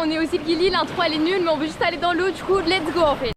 on est aux îles Gili, l'intro elle est nulle, mais on veut juste aller dans l'eau, du coup let's go en fait.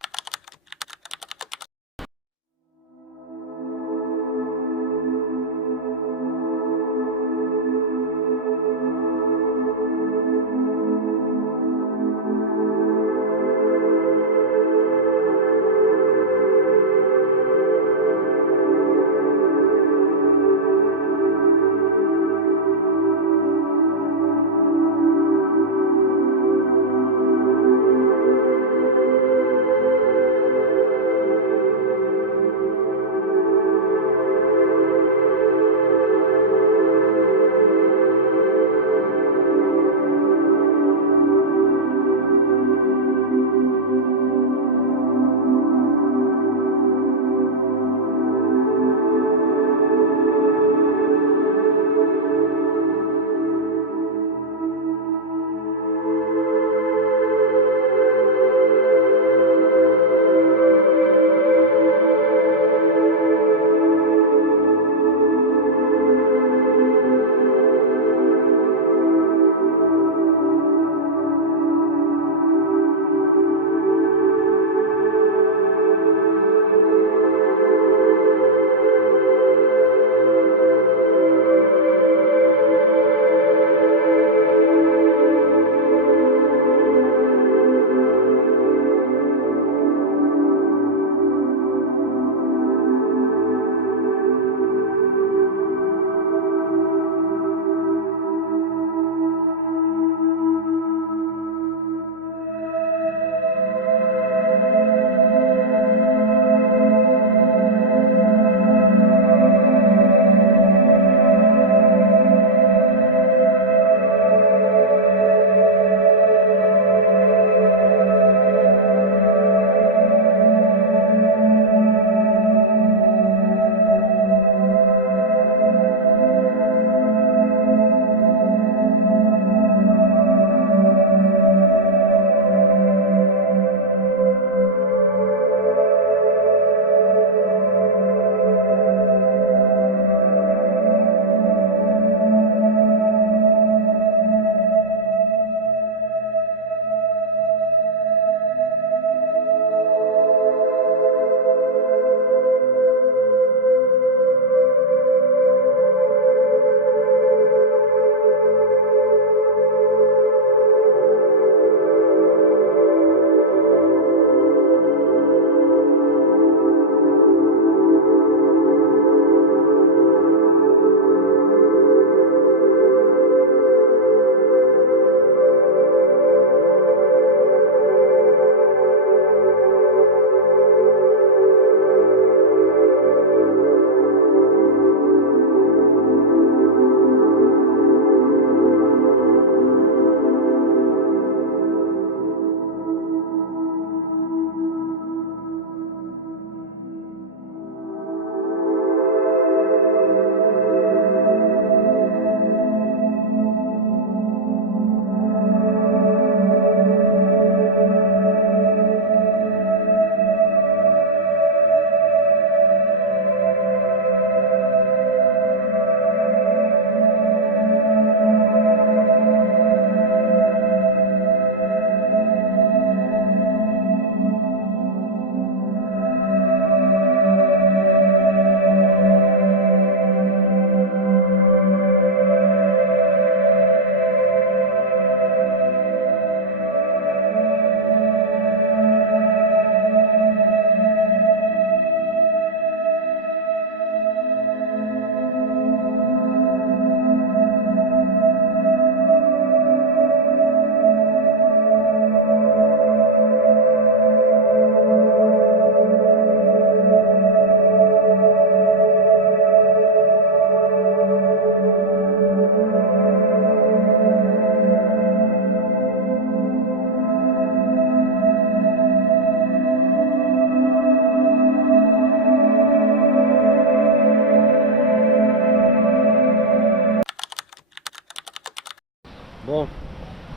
Bon,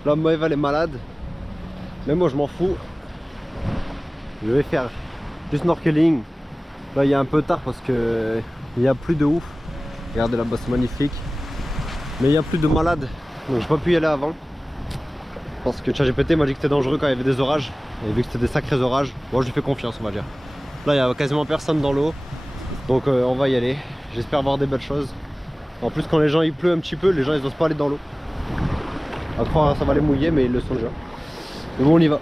là Maëve elle est malade, mais moi je m'en fous. Je vais faire du snorkeling. Là il y a un peu tard parce que il y a plus de ouf. Regardez là-bas, c'est magnifique. Mais il y a plus de malades, donc j'ai pas pu y aller avant. Parce que ChatGPT m'a dit que c'était dangereux quand il y avait des orages. Et vu que c'était des sacrés orages, moi je lui fais confiance, on va dire. Là il y a quasiment personne dans l'eau. Donc on va y aller. J'espère voir des belles choses. En plus quand les gens il pleut un petit peu, les gens ils osent pas aller dans l'eau. À croire ça va les mouiller mais ils le sont déjà. Mais bon on y va.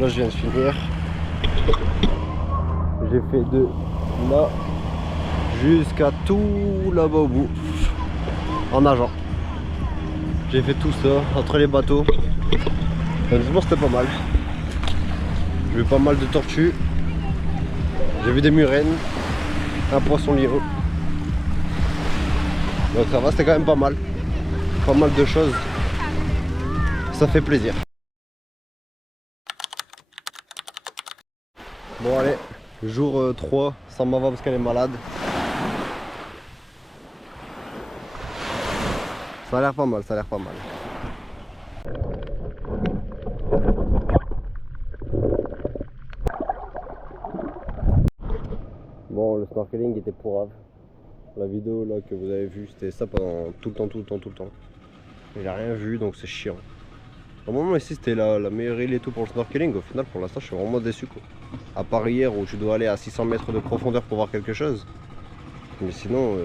Là je viens de finir. J'ai fait de là jusqu'à tout là-bas au bout en nageant. J'ai fait tout ça entre les bateaux. Honnêtement c'était pas mal. J'ai vu pas mal de tortues. J'ai vu des murènes, un poisson lireux. Donc ça va, c'était quand même pas mal. Pas mal de choses. Ça fait plaisir. Bon allez, jour 3 sans Mava parce qu'elle est malade. Ça a l'air pas mal, ça a l'air pas mal. Bon, le snorkeling était pourrave. La vidéo là que vous avez vue, c'était ça pendant tout le temps. J'ai rien vu donc c'est chiant. Au moment ici c'était la meilleure île et tout pour le snorkeling. Au final pour l'instant je suis vraiment déçu quoi. À part hier où tu dois aller à 600 mètres de profondeur pour voir quelque chose. Mais sinon,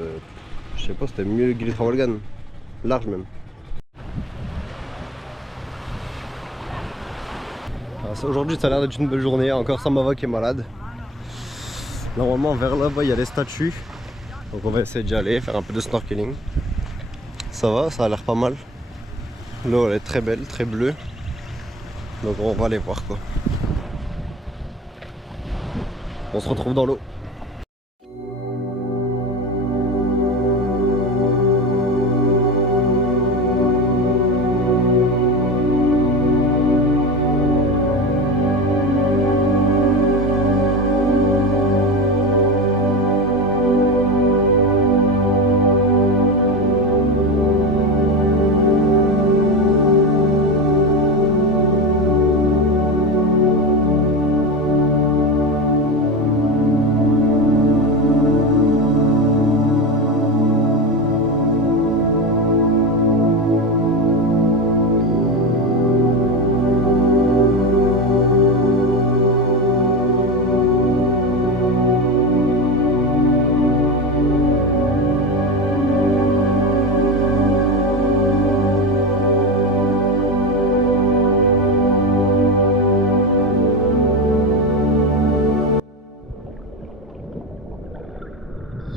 je sais pas, c'était mieux le Gili Travelgan. Large même. Aujourd'hui ça a l'air d'être une belle journée, encore sans Mava qui est malade. Normalement vers là-bas il y a les statues. Donc on va essayer d'y aller, faire un peu de snorkeling. Ça va, ça a l'air pas mal. L'eau elle est très belle, très bleue. Donc on va aller voir quoi. On se retrouve dans l'eau.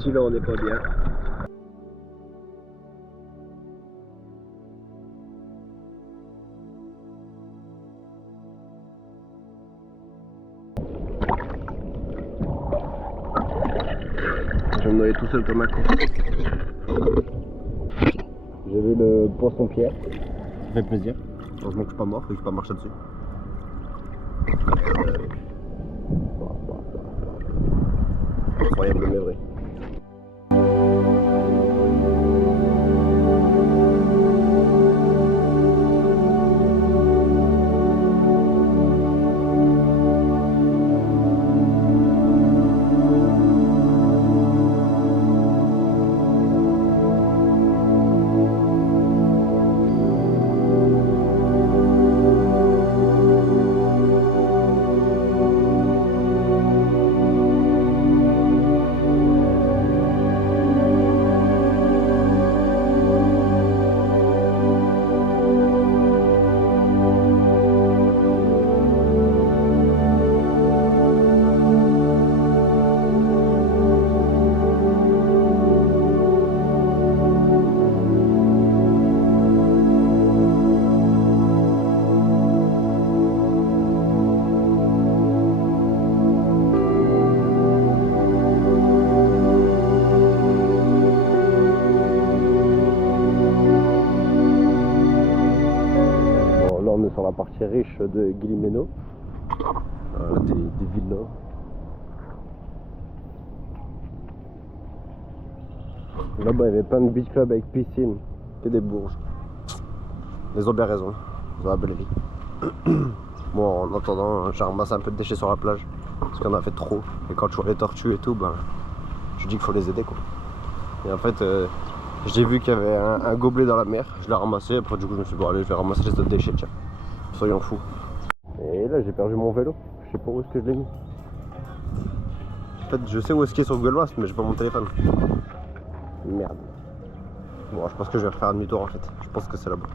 Là on n'est pas bien. Je vais me noyer tout seul comme un con. J'ai vu le poisson-pierre. Ça fait plaisir. Heureusement que je suis pas mort, que je peux pas marcher dessus. Incroyable mais vrai. Sur la partie riche de Guillemeno, des villas. Là-bas il y avait plein de beach clubs avec piscine et des bourges. Ils ont bien raison, ils ont la belle vie. Bon, en attendant, j'ai ramassé un peu de déchets sur la plage parce qu'on a fait trop. Et quand je vois les tortues et tout, ben, je dis qu'il faut les aider quoi. Et en fait, j'ai vu qu'il y avait un gobelet dans la mer, je l'ai ramassé. Après, du coup, je me suis dit, bon, allez, je vais ramasser les autres déchets, tiens. Soyons fous. Et là j'ai perdu mon vélo, je sais pas où est-ce que je l'ai mis. En fait je sais où est-ce qu'il est sur Google Maps mais j'ai pas mon téléphone. Merde. Bon je pense que je vais refaire un demi-tour en fait. Je pense que c'est là-bas.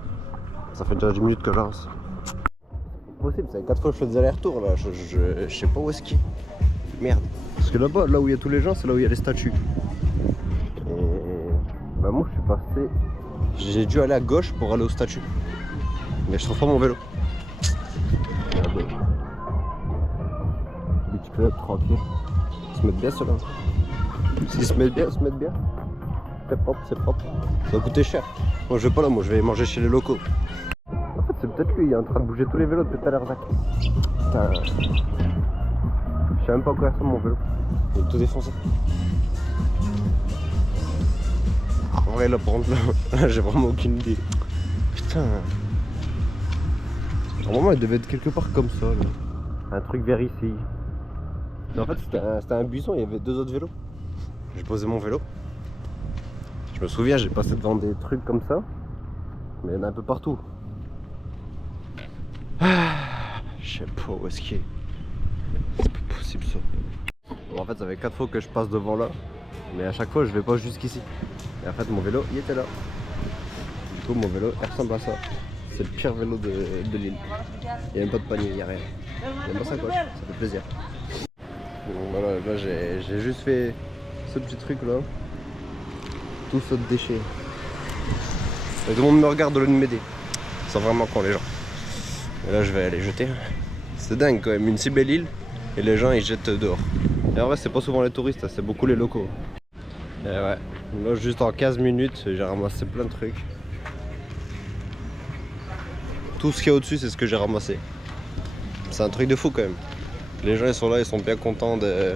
Ça fait déjà 10 minutes que j'avance. C'est possible, ça fait 4 fois que je fais des allers-retours là, je sais pas où est-ce qu'il est. Merde. Parce que là-bas, là où il y a tous les gens, c'est là où il y a les statues. Et bah moi je suis passé. J'ai dû aller à gauche pour aller aux statues. Mais je trouve pas mon vélo. Beach club, tranquille. Ils se mettent bien ceux-là. S'ils se mettent bien, ils se mettent bien. C'est propre, c'est propre. Ça va coûter cher. Moi je vais pas là, moi je vais manger chez les locaux. En fait c'est peut-être lui, il est en train de bouger tous les vélos depuis tout à l'heure, Zach. Putain. Je sais même pas quoi faire mon vélo. Il est tout défoncé. En vrai là par contre là j'ai vraiment aucune idée. Putain. Normalement il devait être quelque part comme ça là. Un truc vers ici. Mais en fait c'était un buisson, il y avait 2 autres vélos. J'ai posé mon vélo. Je me souviens, j'ai passé devant des trucs comme ça. Mais il y en a un peu partout. Je sais pas où est-ce qu'il est. C'est pas possible ça. Bon, en fait ça fait 4 fois que je passe devant là. Mais à chaque fois je vais pas jusqu'ici. Et en fait mon vélo il était là. Du coup mon vélo il ressemble à ça. C'est le pire vélo de l'île. Il n'y a même pas de panier, il n'y a rien. Il n'y a pas ça quoi, ça fait plaisir. Donc voilà, là j'ai juste fait ce petit truc là. Tout ce déchet. Et tout le monde me regarde au lieu de m'aider. Ils sont vraiment cons les gens. Et là je vais aller jeter. C'est dingue quand même, une si belle île. Et les gens ils jettent dehors. Et en vrai c'est pas souvent les touristes, c'est beaucoup les locaux. Et ouais, là juste en 15 minutes j'ai ramassé plein de trucs. Tout ce qu'il y a au-dessus c'est ce que j'ai ramassé. C'est un truc de fou quand même. Les gens ils sont là, ils sont bien contents de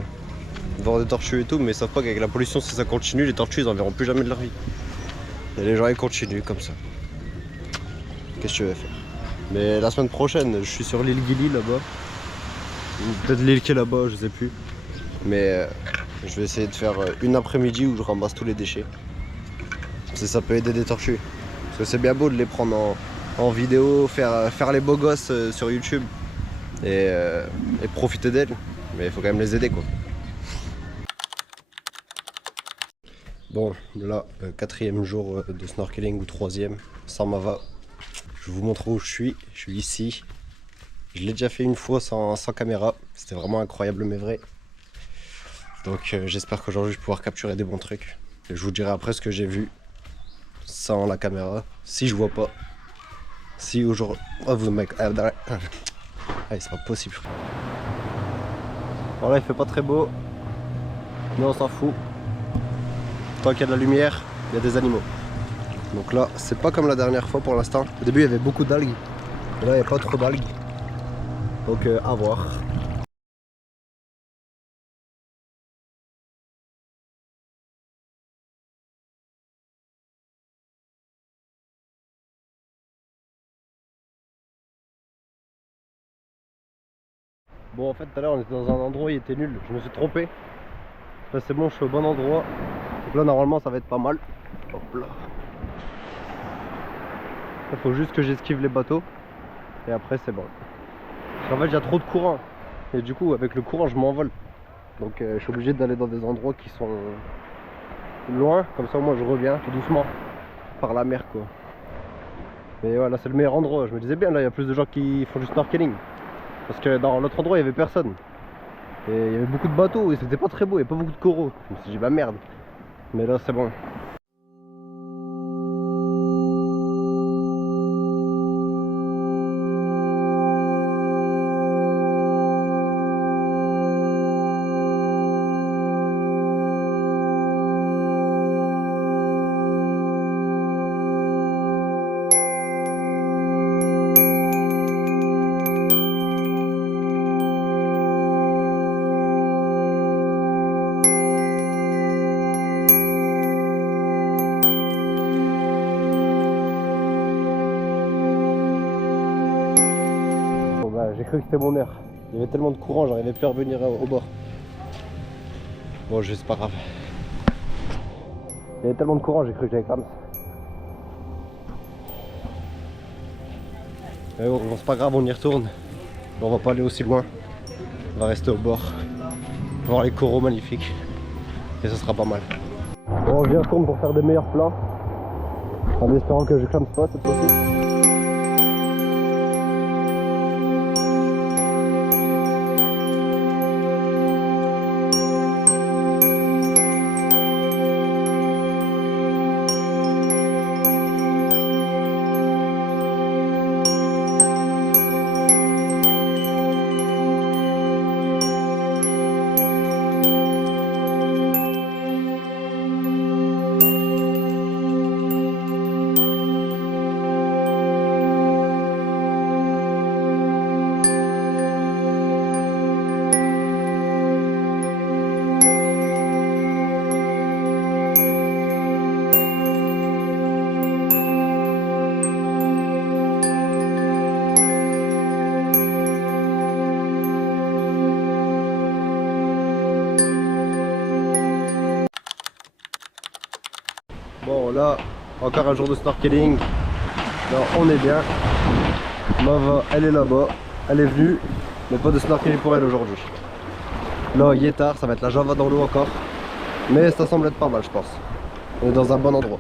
voir des tortues et tout, mais ils savent pas qu'avec la pollution si ça continue, les tortues ils en verront plus jamais de leur vie. Et les gens ils continuent comme ça. Qu'est-ce que tu veux faire? Mais la semaine prochaine je suis sur l'île Gili là-bas. Peut-être l'île qui est là-bas, je sais plus. Mais je vais essayer de faire une après-midi où je ramasse tous les déchets. Si ça peut aider des tortues. Parce que c'est bien beau de les prendre en vidéo, faire les beaux gosses sur YouTube et profiter d'elles. Mais il faut quand même les aider quoi. Bon, là, 4e jour de snorkeling ou 3e, Samava. Je vous montre où je suis ici. Je l'ai déjà fait une fois sans caméra, c'était vraiment incroyable mais vrai. Donc j'espère qu'aujourd'hui je vais pouvoir capturer des bons trucs. Et je vous dirai après ce que j'ai vu sans la caméra, si je vois pas. Si aujourd'hui... Oh vous mec... Ah c'est pas possible. Bon là il fait pas très beau, mais on s'en fout. Tant qu'il y a de la lumière, il y a des animaux. Donc là c'est pas comme la dernière fois pour l'instant. Au début il y avait beaucoup d'algues, et là il n'y a pas trop d'algues. Donc à voir. Bon en fait tout à l'heure on était dans un endroit, il était nul, je me suis trompé. Là c'est bon, je suis au bon endroit. Donc là normalement ça va être pas mal. Hop là. Il faut juste que j'esquive les bateaux. Et après c'est bon. Parce qu'en fait il y a trop de courant. Et du coup avec le courant je m'envole. Donc je suis obligé d'aller dans des endroits qui sont loin. Comme ça moi je reviens tout doucement. Par la mer quoi. Mais voilà c'est le meilleur endroit. Je me disais bien là il y a plus de gens qui font du snorkeling. Parce que dans l'autre endroit il n'y avait personne. Et il y avait beaucoup de bateaux et c'était pas très beau, il n'y avait pas beaucoup de coraux. Je me suis dit bah merde. Mais là c'est bon. J'ai cru que c'était mon heure. Il y avait tellement de courant, j'arrivais plus à revenir au bord. Bon, c'est pas grave. Il y avait tellement de courant, j'ai cru que j'avais cramé. Mais bon, c'est pas grave, on y retourne. On va pas aller aussi loin. On va rester au bord. Voir les coraux magnifiques. Et ça sera pas mal. Bon, j'y retourne pour faire des meilleurs plans. En espérant que je clame pas cette fois-ci. Bon là, encore un jour de snorkeling. Là, on est bien. Mava, elle est là-bas. Elle est venue, mais pas de snorkeling pour elle aujourd'hui. Là, il est tard, ça va être la Java dans l'eau encore. Mais ça semble être pas mal, je pense. On est dans un bon endroit.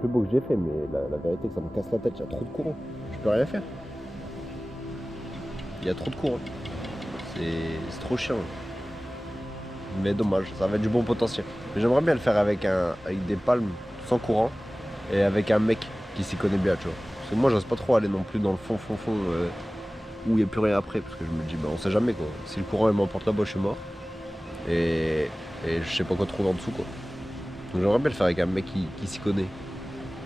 plus beau que j'ai fait, mais la vérité, que ça me casse la tête. Il y a trop de courant. Je peux rien faire. Il y a trop de courant. C'est trop chiant. Mais dommage, ça va être du bon potentiel. Mais j'aimerais bien le faire avec des palmes sans courant et avec un mec qui s'y connaît bien, tu vois. Parce que moi, j'ose pas trop aller non plus dans le fond où il n'y a plus rien après. Parce que je me dis, on sait jamais quoi. Si le courant il m'emporte là-bas, je suis mort. Et je sais pas quoi trouver en dessous quoi. Donc j'aimerais bien le faire avec un mec qui s'y connaît.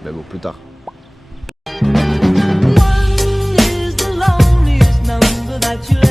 Mais bon, plus tard. One is the loneliest number that you'll